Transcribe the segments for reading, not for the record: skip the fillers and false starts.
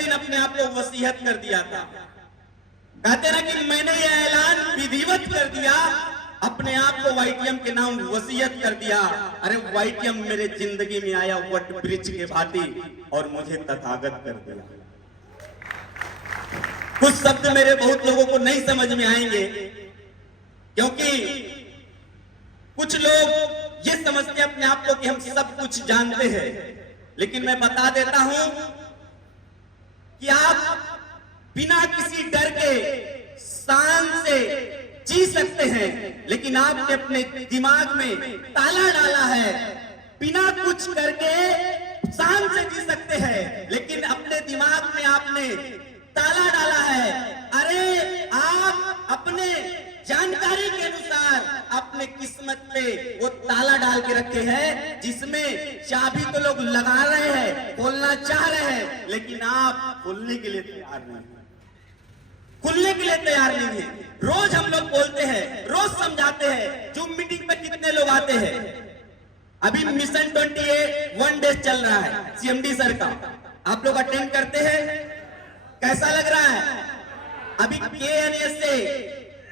दिन अपने आप को वसीयत कर दिया था। कहते ना कि मैंने ये ऐलान विधिवत कर दिया, अपने आप को वाईटीएम के नाम वसीयत कर दिया। अरे वाईटीएम मेरे जिंदगी में आया वट वृक्ष के भांति और मुझे तथागत कर दिया। कुछ शब्द मेरे बहुत लोगों को नहीं समझ में आएंगे, क्योंकि कुछ लोग ये समझते अपने आप को कि हम सब कुछ जानते हैं। लेकिन मैं बता देता हूं कि आप बिना किसी डर के शान से जी सकते हैं, लेकिन आपने अपने दिमाग में ताला डाला है। बिना कुछ करके शान से जी सकते हैं, लेकिन अपने दिमाग में आपने ताला डाला है। अरे आप अपने जानकारी के अनुसार अपने किस्मत पे वो ताला डाल के रखे हैं, जिसमें चाबी तो लोग लगा रहे हैं, खोलना चाह रहे हैं, लेकिन आप खोलने के लिए तैयार नहीं है, खुलने के लिए तैयार नहीं है। रोज हम लोग बोलते हैं, रोज समझाते हैं। जूम मीटिंग पे कितने लोग आते हैं? अभी मिशन 28 1 डे चल रहा है सीएमडी सर का, आप लोग अटेंड करते हैं? कैसा लग रहा है? अभी केएनएस से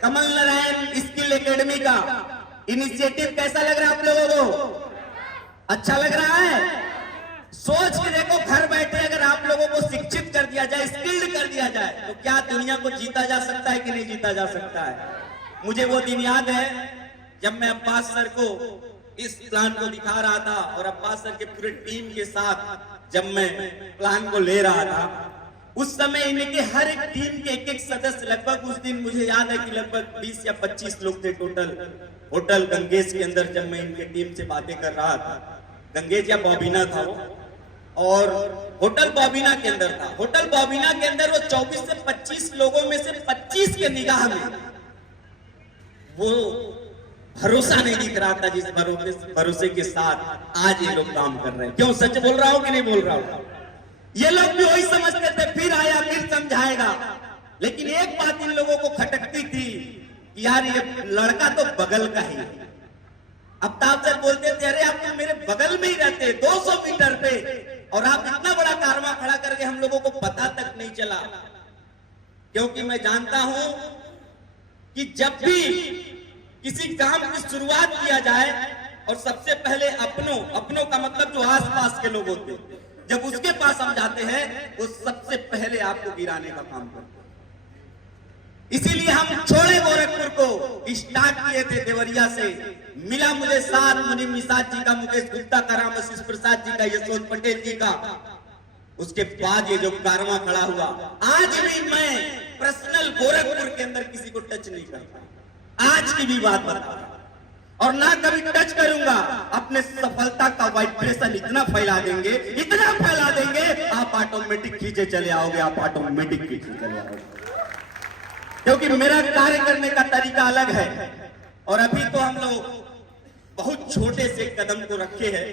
कमल नारायण स्किल एकेडमी का इनिशिएटिव कैसा लग रहा है आप लोगों को? अच्छा लग रहा है? सोच के देखो, घर बैठे अगर आप लोगों को शिक्षित कर दिया जाए, स्किल्ड कर दिया जाए, तो क्या दुनिया को जीता जा सकता है कि नहीं जीता जा सकता है? मुझे वो दिन याद है जब मैं अब्बास सर को इस प्लान को दिखा रहा था और अब्बास सर के पूरे टीम के साथ जब मैं प्लान को ले रहा था, उस समय इनके हर एक टीम के एक सदस्य, लगभग उस दिन मुझे याद है कि लगभग 20 या 25 लोग थे टोटल, होटल गंगेश के अंदर जब मैं इनके टीम से बातें कर रहा था। गंगेश या बॉबिना था वो, और होटल बॉबिना के अंदर था। होटल बॉबिना के अंदर वो 24 से 25 लोगों में से 25 के निगाह में वो भरोसा नहीं दिख रहा था, जिस भरोसे के साथ आज ये लोग काम कर रहे हैं। क्यों, सच बोल रहा हूं कि नहीं बोल रहा हूं? ये लोग भी वही समझते थे, फिर आया फिर समझाएगा। लेकिन एक बात इन लोगों को खटकती थी कि यार ये लड़का तो बगल का ही है। अफ्ताब सर बोलते थे, अरे आप तो मेरे बगल में ही रहते 200 मीटर पे, और आप इतना बड़ा कारवां खड़ा करके हम लोगों को पता तक नहीं चला। क्योंकि मैं जानता हूं कि जब भी किसी काम की शुरुआत किया जाए, और सबसे पहले अपनों का मतलब जो आसपास के लोग होते हैं, जब उसके पास हम जाते हैं, वो सबसे पहले आपको गिराने का काम करते हैं। इसीलिए हम छोड़े गोरखपुर को स्टार्ट किए थे देवरिया से। मिला मुझे साथ मुनीम निषाद जी का, मुकेश गुप्ता का, राम आशीष प्रसाद जी का, यशवंत पटेल जी का। उसके बाद ये जो कारवां खड़ा हुआ, आज भी मैं पर्सनल गोरखपुर के अंदर किसी को टच नहीं करता, आज की भी बात बता रहा, और ना कभी टच करूंगा। अपने सफलता का वाइब्रेशन इतना फैला देंगे, इतना फैला देंगे, आप ऑटोमेटिक खींचे चले आओगे, आप ऑटोमेटिक खींचे चले आओगे। क्योंकि मेरा कार्य करने का तरीका अलग है। और अभी तो हम लोग बहुत छोटे से कदम को रखे हैं,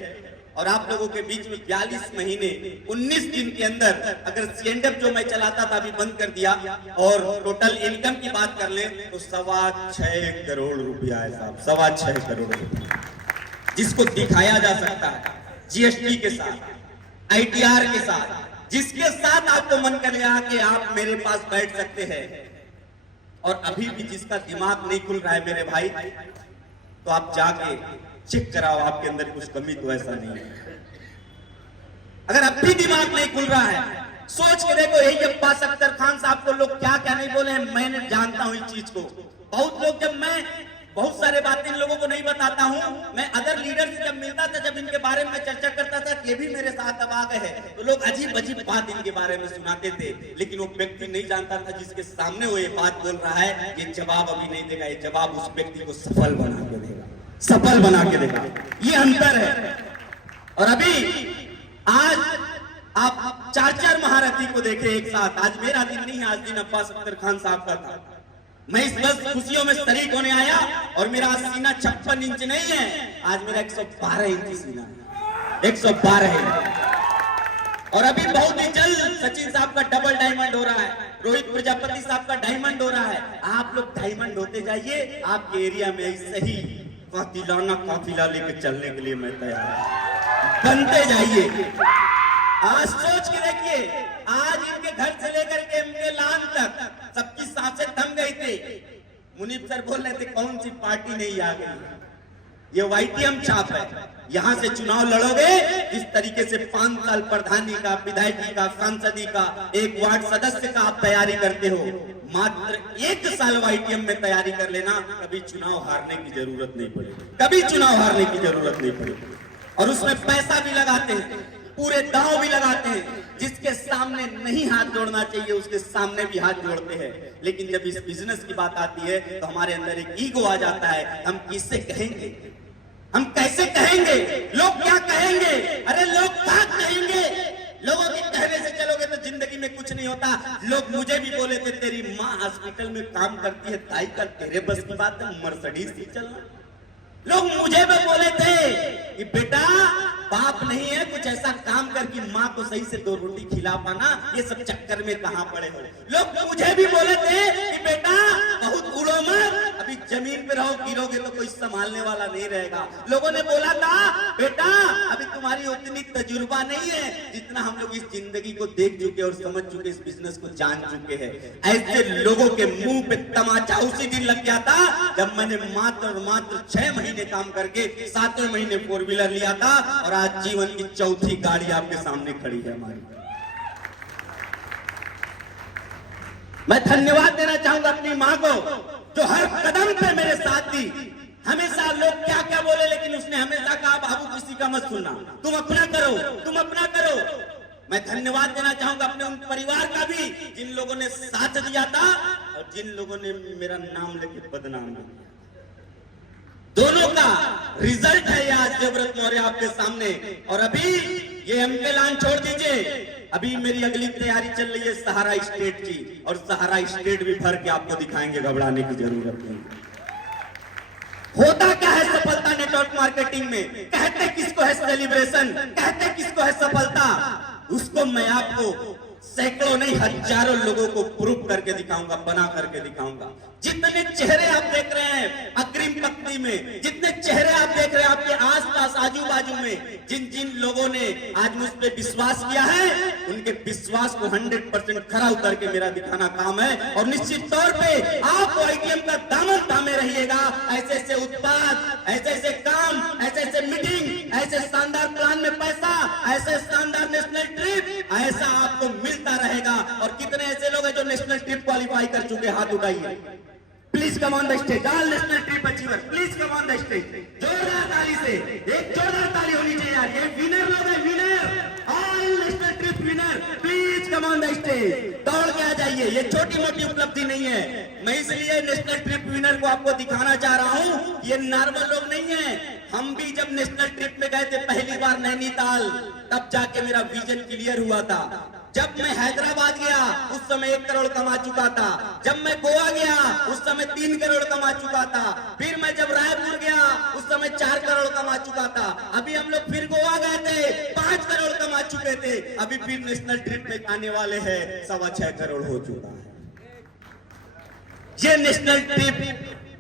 और आप लोगों के बीच में 42 महीने 19 दिन के अंदर, अगर सीएनडीएफ जो मैं चलाता था अभी बंद कर दिया, और टोटल इनकम की बात कर ले तो 6.25 करोड़ रुपया है साहब, 6.25 करोड़ रुपया, जिसको दिखाया जा सकता है जीएसटी के साथ, आईटीआर के साथ, जिसके साथ आपको मन कर लिया कि आप मेरे पास बैठ सकते हैं। और अभी भी जिसका दिमाग नहीं खुल रहा है मेरे भाई, तो आप जाके चेक कराओ, आपके अंदर कुछ कमी तो ऐसा नहीं है। अगर अब भी दिमाग नहीं खुल रहा है, सोच के देखो, यही अब्बास अख्तर खान साहब को लोग क्या क्या नहीं बोले हैं, मैंने जानता हूं इस चीज को। बहुत लोग, जब मैं बहुत सारे बातें इन लोगों को नहीं बताता हूं, मैं अदर लीडर से जब मिलता था, जब इनके बारे में चर्चा करता था, ये भी मेरे साथ अब आ गए हैं, तो लोग अजीब अजीब बात इनके बारे में सुनाते थे। लेकिन वो व्यक्ति नहीं जानता था जिसके सामने वो ये बात बोल रहा है, ये जवाब अभी नहीं देगा, ये जवाब उस व्यक्ति को सफल बना के देगा, सफल बना के देगा। ये अंतर है। और अभी आज आप 4 महारथी को देखे एक साथ। आज मेरा दिन नहीं है, आज दिन अब्बास अख्तर खान साहब का था। मैं इस बस खुशियों में शरीक होने आया, और मेरा सीना 56 इंच नहीं है, आज मेरा 112 इंच सीना है, 112 है। और अभी बहुत ही जल्द सचिन साहब का डबल डायमंड हो रहा है, रोहित प्रजापति साहब का डायमंड हो रहा है। आप लोग डायमंड होते जाइए, आपके एरिया में ऐसे ही काफिला लेके चलने के लिए मैं तैयार हूं। बनते जाइए। आज सोच के देखिए, आज इनके घर से लेकर के इनके लान तक सबकी सांसें थम गई थी। मुनीब सर बोल रहे थे कौन सी पार्टी नहीं आ गई, ये वाईटीएम छाप है। यहां से चुनाव लड़ोगे, इस तरीके से 5 साल प्रधानी का, विधायकी का, सांसदी का, एक वार्ड सदस्य का आप तैयारी करते हो। मात्र 1 साल वाईटीएम में तैयारी कर लेना, कभी चुनाव हारने की जरूरत नहीं पड़ेगी, कभी चुनाव हारने की जरूरत नहीं पड़ेगी। और उसमें पैसा भी लगाते हैं, पूरे दांव भी लगाते हैं। जिसके सामने नहीं हाथ जोड़ना चाहिए उसके सामने भी हाथ जोड़ते हैं। लेकिन जब इस बिजनेस की बात आती है तो हमारे अंदर एक ईगो आ जाता है। हम किससे कहेंगे, हम कैसे कहेंगे, लोग क्या कहेंगे, अरे लोग क्या कहेंगे। लोगों के कहने से चलोगे तो जिंदगी में कुछ नहीं होता। लोग मुझे भी बोले थे तेरी माँ हॉस्पिटल में काम करती है, ताई का तेरे बस की बात है मर्सिडीज से चलना। लोग मुझे भी बोले थे कि बेटा बाप नहीं है, कुछ ऐसा काम कर कि माँ को सही से 2 रोटी खिला पाना, ये सब चक्कर में कहां पड़े हो। लोग मुझे भी बोले थे कि बेटा बहुत उड़ो मत, अभी जमीन पे रहो, गिरोगे तो कोई संभालने वाला नहीं रहेगा। लोगों ने बोला था बेटा अभी तुम्हारी उतनी तजुर्बा नहीं है जितना हम लोग इस जिंदगी को देख चुके और समझ चुके, इस बिजनेस को जान चुके हैं। ऐसे लोगों के मुंह पे तमाचा उसी दिन लग गया था जब मैंने मात्र 6 महीने काम करके 7वें महीने 4 व्हीलर लिया था और आज जीवन की 4थी गाड़ी आपके सामने खड़ी है हमारी। मैं धन्यवाद देना चाहूंगा अपनी मां को जो हर कदम पे मेरे साथ थी। हमेशा लोग क्या क्या बोले लेकिन उसने हमेशा कहा बाबू किसी का मत सुनना, तुम अपना करो, तुम अपना करो। मैं धन्यवाद देना चाहूंगा अपने उन परिवार का भी जिन लोगों ने साथ दिया था और जिन लोगों ने मेरा नाम लेके बदनाम किया। दोनों का रिजल्ट है आज देवव्रत मौर्य आपके सामने। और अभी ये एमके लान छोड़ दीजिए, अभी मेरी अगली तैयारी चल रही है सहारा स्टेट की, और सहारा स्टेट भी भर के आपको दिखाएंगे, घबराने की जरूरत नहीं। होता क्या है सफलता नेटवर्क मार्केटिंग में, कहते किसको है सेलिब्रेशन, कहते किसको है सफलता, उसको मैं आपको सैकड़ों नहीं हजारों लोगों को प्रूफ करके दिखाऊंगा, बना करके दिखाऊंगा। जितने चेहरे आप देख रहे हैं अग्रिम पंक्ति में, जितने चेहरे आप देख रहे हैं आपके आसपास आजू बाजू में, जिन जिन लोगों ने आज मुझ पे विश्वास किया है उनके विश्वास को 100% खरा उतर के मेरा दिखाना काम है। और निश्चित तौर पे आप वाईटीएम का दामन थामे रहिएगा। ऐसे ऐसे उत्पाद, ऐसे ऐसे काम, ऐसे ऐसे मीटिंग, ऐसे शानदार प्लान में पैसा, ऐसे शानदार नेशनल ट्रिप ऐसा आपको मिलता रहेगा। और कितने ऐसे लोग हैं जो नेशनल ट्रिप क्वालिफाई कर चुके, हाथ उठाइए। Please come on the stage, all national trip achiever, please come on the stage. जोरदार ताली से, एक जोरदार ताली होनी चाहिए यार। ये विनर लोग हैं, winner, all national trip winner, please come on the stage. दौड़ के आ जाइए, ये छोटी मोटी उपलब्धि नहीं है। मैं इसलिए नेशनल ट्रिप विनर को आपको दिखाना चाह रहा हूँ, ये नॉर्मल लोग नहीं है। हम भी जब नेशनल ट्रिप में गए थे पहली बार नैनीताल, तब जाके मेरा विजन क्लियर हुआ था। जब मैं हैदराबाद गया उस समय 1 करोड़ कमा चुका था। जब मैं गोवा गया उस समय 3 करोड़ कमा चुका था। फिर मैं जब रायपुर गया उस समय 4 करोड़ कमा चुका था। अभी हम लोग फिर गोवा गए थे, 5 करोड़ कमा चुके थे। अभी फिर नेशनल ट्रिप में आने वाले हैं, 6.25 करोड़ हो चुका है। ये नेशनल ट्रिप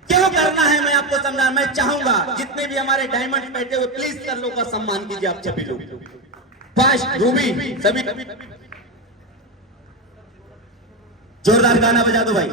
क्यों करना है मैं आपको समझा। मैं चाहूंगा जितने भी हमारे डायमंड बैठे हुए प्लीज सर लोग का सम्मान कीजिए। आप सभी लोग फास्ट रूबी सभी जोरदार गाना बजा दो भाई।